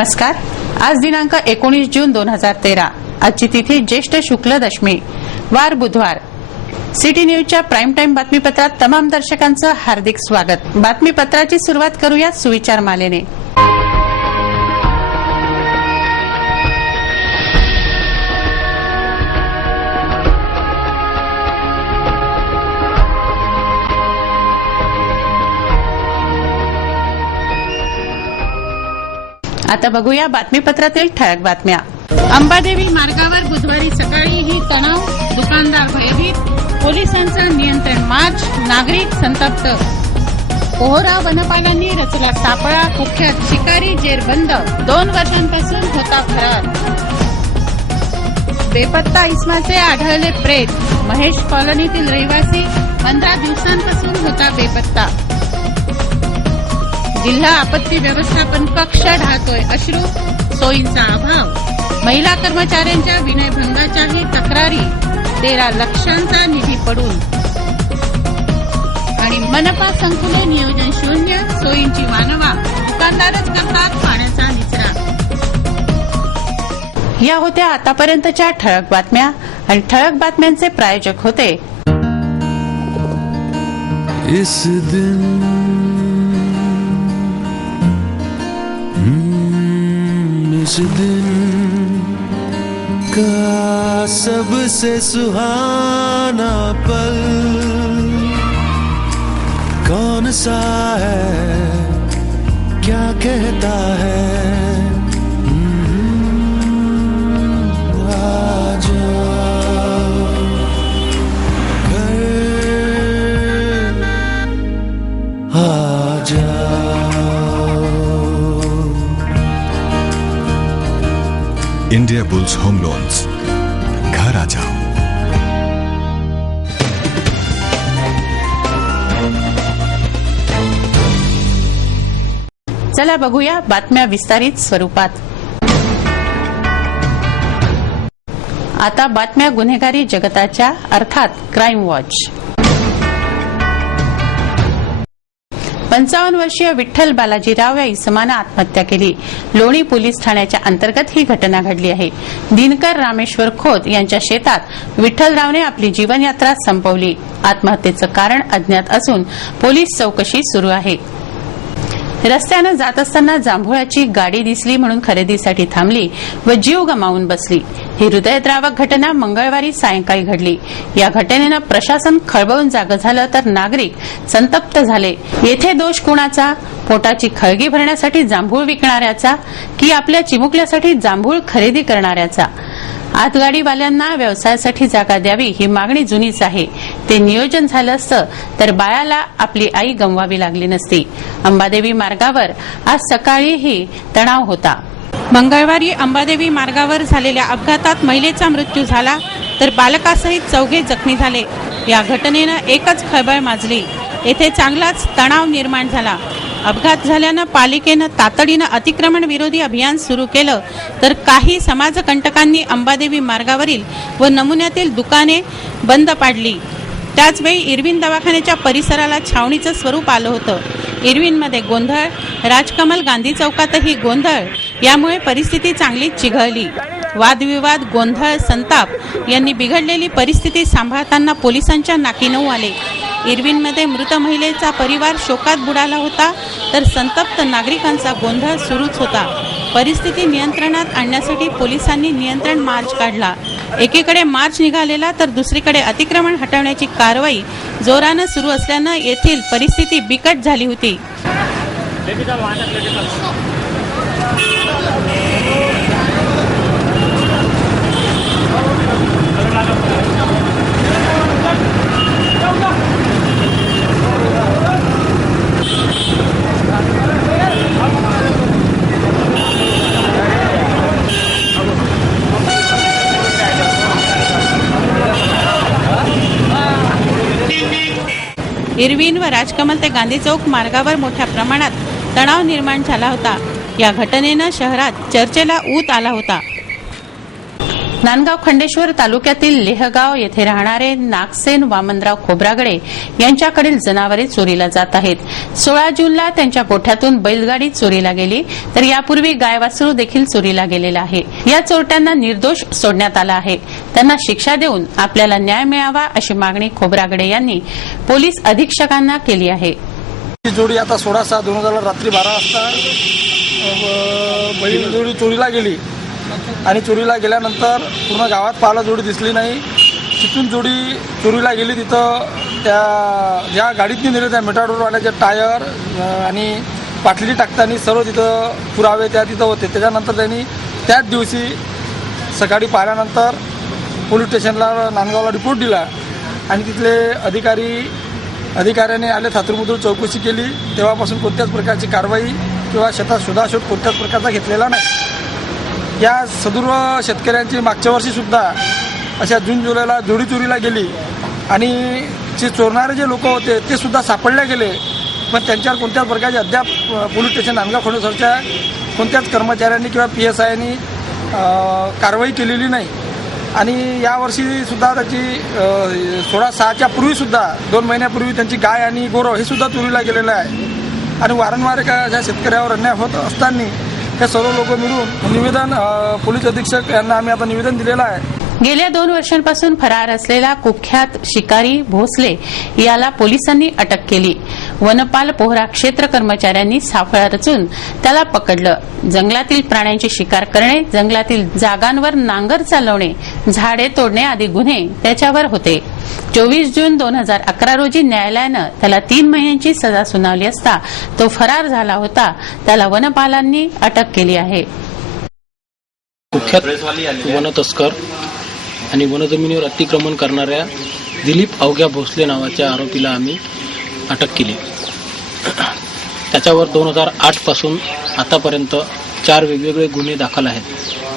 नमस्कार। आज दिनांक 19 जून 2013। आजची तिथी ज्येष्ठ शुक्ल दशमी, वार बुधवार। सिटी न्यूजच्या प्राइम टाइम बातमीपत्रात तमाम दर्शकांचं हार्दिक स्वागत। बातमीपत्राची सुरुवात करूया सुविचार मालेने। आता बघूया बातमीपत्रातील ठळक बातम्या। अंबादेवी मार्गावर बुधवारी सकाळी ही तणाव, दुकानदार भयभीत, पोलिसांचं नियंत्रण मार्च, नागरिक संतप्त। पोहरा वनपालांनी रचला सापळा, कुख्यात शिकारी जेरबंद, 2 वर्षांपासून होता फरार। बेपत्ता इसमाचे आढळले प्रेत, महेश कॉलनीतील रहिवासी 15 दिवसांपासून होता बेपत्ता। जिल्हा आपत्ती व्यवस्थापन कक्ष ढाळतोय अश्रू, सोयींचा अभाव। महिला कर्मचाऱ्यांच्या विनयभंगाच्याही तक्रारी, 13 लक्षांचा निधी पडून। आणि मनपा संकुले नियोजन शून्य, सोयींची वानवा, दुकानदारच करतात पाण्याचा निचरा। या होत्या आतापर्यंतच्या ठळक बातम्या आणि ठळक बातम्यांचे प्रायोजक होते इस दिन का सबसे सुहाना पल कौन सा है, क्या कहता है, आजा घर आजा। इंडिया बुल्स होम लोन्स, घर आ जाओ। चला बघूया बातम्या विस्तारित स्वरूपात। आता बातम्या गुन्हेगारी जगताच्या, अर्थात क्राईम वॉच। 55 वर्षीय विठ्ठल बालाजीराव या इसमानं आत्महत्या केली। लोणी पोलीस ठाण्याच्या अंतर्गत ही घटना घडली आहे। दिनकर रामेश्वर खोत यांच्या शेतात विठ्ठलरावने आपली जीवनयात्रा संपवली। आत्महत्येचं कारण अज्ञात असून पोलीस चौकशी सुरू आहे। रस्त्यानं जात असताना जांभुळाची गाडी दिसली म्हणून खरेदीसाठी थांबली व जीव गमावून बसली। ही हृदयद्रावक घटना मंगळवारी सायंकाळी घडली। या घटनेनं प्रशासन खळबळून जागं झालं तर नागरिक संतप्त झाले। येथे दोष कुणाचा? पोटाची खळगी भरण्यासाठी जांभूळ विकणाऱ्याचा की आपल्या चिमुकल्यासाठी जांभूळ खरेदी करणाऱ्याचा? आतगाडीवाल्यांना व्यवसायासाठी जागा द्यावी ही मागणी जुनीच आहे। ते नियोजन झालं असतं तर बाळाला आपली आई गमवावी लागली नसती। अंबादेवी मार्गावर आज सकाळीही तणाव होता। मंगळवारी अंबादेवी मार्गावर झालेल्या अपघातात महिलेचा मृत्यू झाला तर बालकासहित 4 जखमी झाले। या घटनेनं एकच खळबळ माजली। येथे चांगलाच तणाव निर्माण झाला। अपघात झाल्यानं पालिकेनं तातडीनं अतिक्रमण विरोधी अभियान सुरू केलं तर काही समाजकंटकांनी अंबादेवी मार्गावरील व नमुन्यातील दुकाने बंद पाडली। त्याचवेळी इरविन दवाखान्याच्या परिसराला छावणीचं स्वरूप आलं होतं। इरविनमध्ये गोंधळ, राजकमल गांधी चौकातही गोंधळ, यामुळे परिस्थिती चांगलीच चिघळली। वादविवाद, गोंधळ, संताप यांनी बिघडलेली परिस्थिती सांभाळताना पोलिसांच्या नाकी नऊ आले। इरविनमध्ये मृत महिलेचा परिवार शोकात बुडाला होता तर संतप्त नागरिकांचा गोंधळ सुरूच होता। परिस्थिती नियंत्रणात आणण्यासाठी पोलिसांनी नियंत्रण मार्च काढला। एकीकडे मार्च निघालेला तर दुसरीकडे अतिक्रमण हटवण्याची कारवाई जोरानं सुरू असल्यानं येथील परिस्थिती बिकट झाली होती। इरविन व राजकमल ते गांधी चौक मार्गावर मोठ्या प्रमाणात तणाव निर्माण झाला होता। या घटनेनं शहरात चर्चेला ऊत आला होता। नांदगाव खंडेश्वर तालुक्यातील लेहगाव येथे राहणारे नागसेन वामनराव खोब्रागडे यांच्याकडील जनावरे चोरीला जात आहेत. 16 जूनला त्यांच्या गोठ्यातून बैलगाडी चोरीला गेली, तर यापूर्वी गाय वासरू देखील चोरीला गेलेला आहे. या चोरट्यांना निर्दोष सोडण्यात आलं आहे. त्यांना शिक्षा देऊन आपल्याला न्याय मिळावा अशी मागणी खोब्रागडे यांनी पोलीस अधीक्षकांना केली आहे. ही जोडी आता 16/6/2000 रात्री 12 वाजता बैल जोडी चोरीला गेली आणि चोरीला गेल्यानंतर पूर्ण गावात पाहायला जोडी दिसली नाही. तिथून जोडी चोरीला गेली तिथं त्या ज्या गाडीतनी नेले त्या मेटाडोरवाल्याचे टायर आणि बाटली टाकताना सर्व तिथं पुरावे त्या तिथं होते. त्याच्यानंतर त्यांनी त्याच दिवशी सकाळी पाहिल्यानंतर पोलीस स्टेशनला नांदगावला रिपोर्ट दिला आणि तिथले अधिकाऱ्याने आले थातुरमधूर चौकशी केली. तेव्हापासून कोणत्याच प्रकारची कारवाई किंवा शेतात शोधाशोध कोणत्याच प्रकारचा घेतलेला नाही. या सदूर शेतकऱ्यांची मागच्या वर्षीसुद्धा अशा जून जुलैला जोडी चोरीला गेली आणि जे चोरणारे जे लोक होते ते सुद्धा सापडले गेले, पण त्यांच्यावर कोणत्याच प्रकारचे अद्याप पोलीस स्टेशन नांदगाव खंडेश्वरच्या कोणत्याच कर्मचाऱ्यांनी किंवा PSIनी कारवाई केलेली नाही. आणि यावर्षीसुद्धा त्याची 16/6च्या पूर्वीसुद्धा 2 महिन्यापूर्वी त्यांची गाय आणि गोरव हे सुद्धा चोरीला गेलेलं आहे. आणि वारंवार ज्या शेतकऱ्यावर अन्याय होत असताना हे सर्व लोक मिळून निवेदन पोलीस अधीक्षक यांना आम्ही आता निवेदन दिलेलं आहे. गेल्या 2 वर्षांपासून फरार असलेला कुख्यात शिकारी भोसले याला पोलिसांनी अटक केली. वनपाल पोहरा क्षेत्र कर्मचाऱ्यांनी सापळा रचून त्याला पकडलं. जंगलातील प्राण्यांची शिकार करणे, जंगलातील जागांवर नांगर चालवणे, झाडे तोडणे आदी गुन्हे त्याच्यावर होते. 24 जून 2011 रोजी न्यायालयानं त्याला 3 महिन्यांची सजा सुनावली असता तो फरार झाला होता. त्याला वनपालांनी अटक केली आहे. कुख्यात वनतस्कर आणि वनजमिनीवर अतिक्रमण करणाऱ्या दिलीप अवघ्या भोसले नावाच्या आरोपीला आम्ही अटक केली. त्याच्यावर 2008 पासून आतापर्यंत 4 वेगवेगळे गुन्हे दाखल आहेत.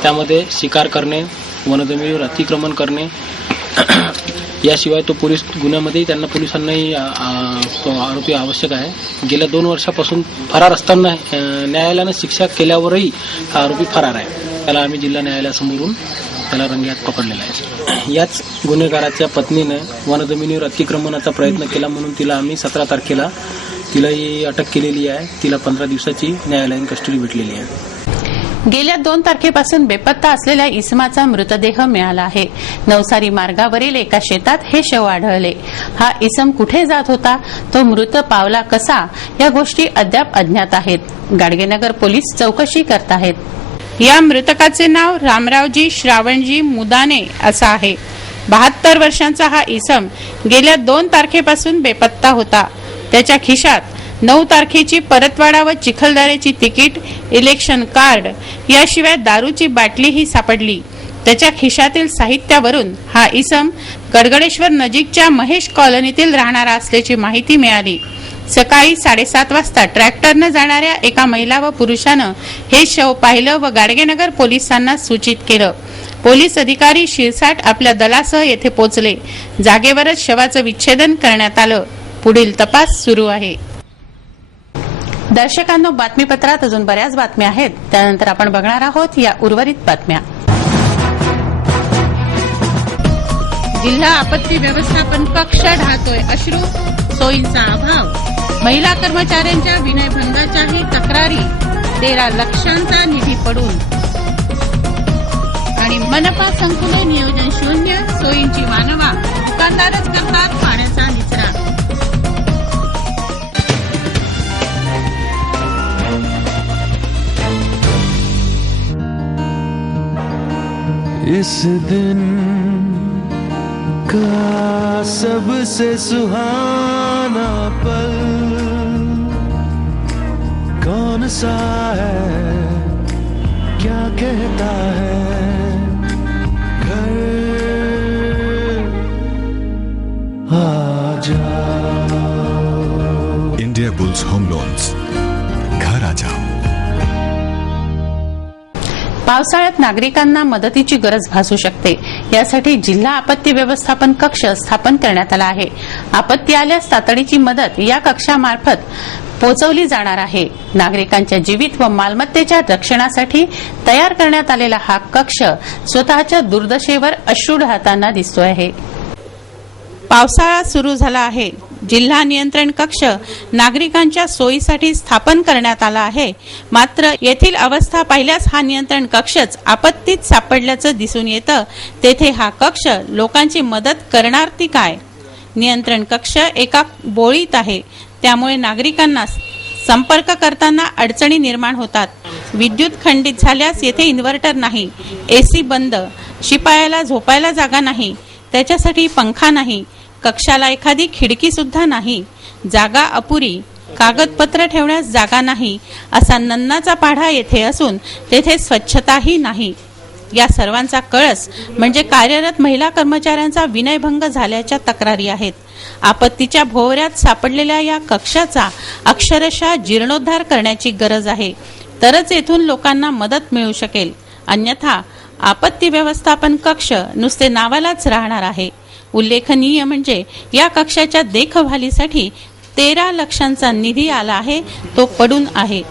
त्यामध्ये शिकार करणे, वनजमिनीवर अतिक्रमण करणे, याशिवाय तो पोलीस गुन्ह्यामध्येही त्यांना पोलिसांनाही तो आरोपी आवश्यक आहे. गेल्या 2 वर्षापासून फरार असताना न्यायालयानं शिक्षा केल्यावरही हा आरोपी फरार आहे. त्याला आम्ही जिल्हा न्यायालयासमोरून त्याला रंगेहात पकडलेला आहे. याच गुन्हेगाराच्या पत्नीने वनजमिनीवर अतिक्रमणाचा प्रयत्न केला म्हणून तिला आम्ही 17 तारखेला तिलाही अटक केलेली आहे. तिला 15 दिवसाची न्यायालयीन कस्टडी भेटलेली आहे. गेल्या 2 तारखेपासून बेपत्ता असलेल्या इसमाचा मृतदेह मिळाला आहे. नवसारी मार्गावरील एका शेतात हे शव आढळले. हा इसम कुठे जात होता, तो मृत पावला कसा, या गोष्टी अद्याप अज्ञात आहेत. गाडगेनगर पोलीस चौकशी करत आहेत. या मृतकाचे नाव रामरावजी श्रावणजी मुदाने असं आहे. 72 वर्षांचा हा इसम गेल्या 2 तारखेपासून बेपत्ता होता. त्याच्या खिशात 9 तारखेची परतवाडा व चिखलदऱ्याची तिकीट, इलेक्शन कार्ड याशिवाय दारूची बाटलीही सापडली. त्याच्या खिशातील साहित्यावरून हा इसम गडगडेश्वर नजीकच्या महेश कॉलनीतील राहणारा असल्याची माहिती मिळाली. सकाळी 7:30 वाजता ट्रॅक्टरनं जाणाऱ्या एका महिला व पुरुषानं हे शव पाहिलं व गाडगेनगर पोलिसांना सूचित केलं. पोलीस अधिकारी शिरसाट आपल्या दलासह येथे पोहोचले. जागेवरच शवाचं विच्छेदन करण्यात आलं. पुढील तपास सुरू आहे. दर्शकांनो, बातमीपत्रात अजून बऱ्याच बातम्या आहेत. त्यानंतर आपण बघणार आहोत या उर्वरित बातम्या. जिल्हा आपत्ती व्यवस्थापन कक्ष ढाळतोय अश्रू, सोयींचा अभाव, महिला कर्मचाऱ्यांच्या विनयभंगाच्याही तक्रारी, 13 लक्षांचा निधी पडून आणि मनपा संकुले नियोजन शून्य, सोयींची वानवा, दुकानदारच करतात पाण्याचा निचरा. इस दिन का सबसे सुहाना पल कौन सा है, क्या कहता है घर आ जाओ. इंडिया बुल्स होम लोन्स, घर आ जाओ. पावसाळ्यात नागरिकांना मदतीची गरज भासू शकते. यासाठी जिल्हा आपत्ती व्यवस्थापन कक्ष स्थापन करण्यात आला आहे. आपत्ती आल्यास तातडीची मदत या कक्षामार्फत पोहोचवली जाणार आहे. नागरिकांच्या जीवित व मालमत्तेच्या रक्षणासाठी तयार करण्यात आलेला हा कक्ष स्वतःच्या दुर्दशेवर अश्रू ढाळताना दिसतोय आहे. पावसाळा सुरू झाला आहे. जिल्हा नियंत्रण कक्ष नागरिकांच्या सोयीसाठी स्थापन करण्यात आला आहे. मात्र येथील अवस्था पाहिल्यास हा नियंत्रण कक्षच आपत्तीत सापडल्याचं दिसून येतं. तेथे हा कक्ष लोकांची मदत करणार ती काय? नियंत्रण कक्ष एका बोळीत आहे. त्यामुळे नागरिकांना संपर्क करताना अडचणी निर्माण होतात. विद्युत खंडित झाल्यास येथे इन्व्हर्टर नाही, एसी बंद, शिपायाला झोपायला जागा नाही, त्याच्यासाठी पंखा नाही, कक्षाला एखादी खिडकी सुद्धा नाही, जागा अपुरी, कागदपत्र ठेवण्यास जागा नाही, असा नन्नाचा पाढा येथे असून तेथे स्वच्छताही नाही. या सर्वांचा कळस म्हणजे कार्यरत महिला कर्मचाऱ्यांचा विनयभंग झाल्याच्या तक्रारी आहेत. आपत्तीच्या भोवऱ्यात सापडलेल्या या कक्षाचा अक्षरशः जीर्णोद्धार करण्याची गरज आहे. तरच येथून लोकांना मदत मिळू शकेल. अन्यथा आपत्ती व्यवस्थापन कक्ष नुसते नावालाच राहणार आहे. उल्लेखनीय म्हणजे या कक्षाच्या देखभालीसाठी 13 लाखांचा निधी आला आहे, तो पडून आहे.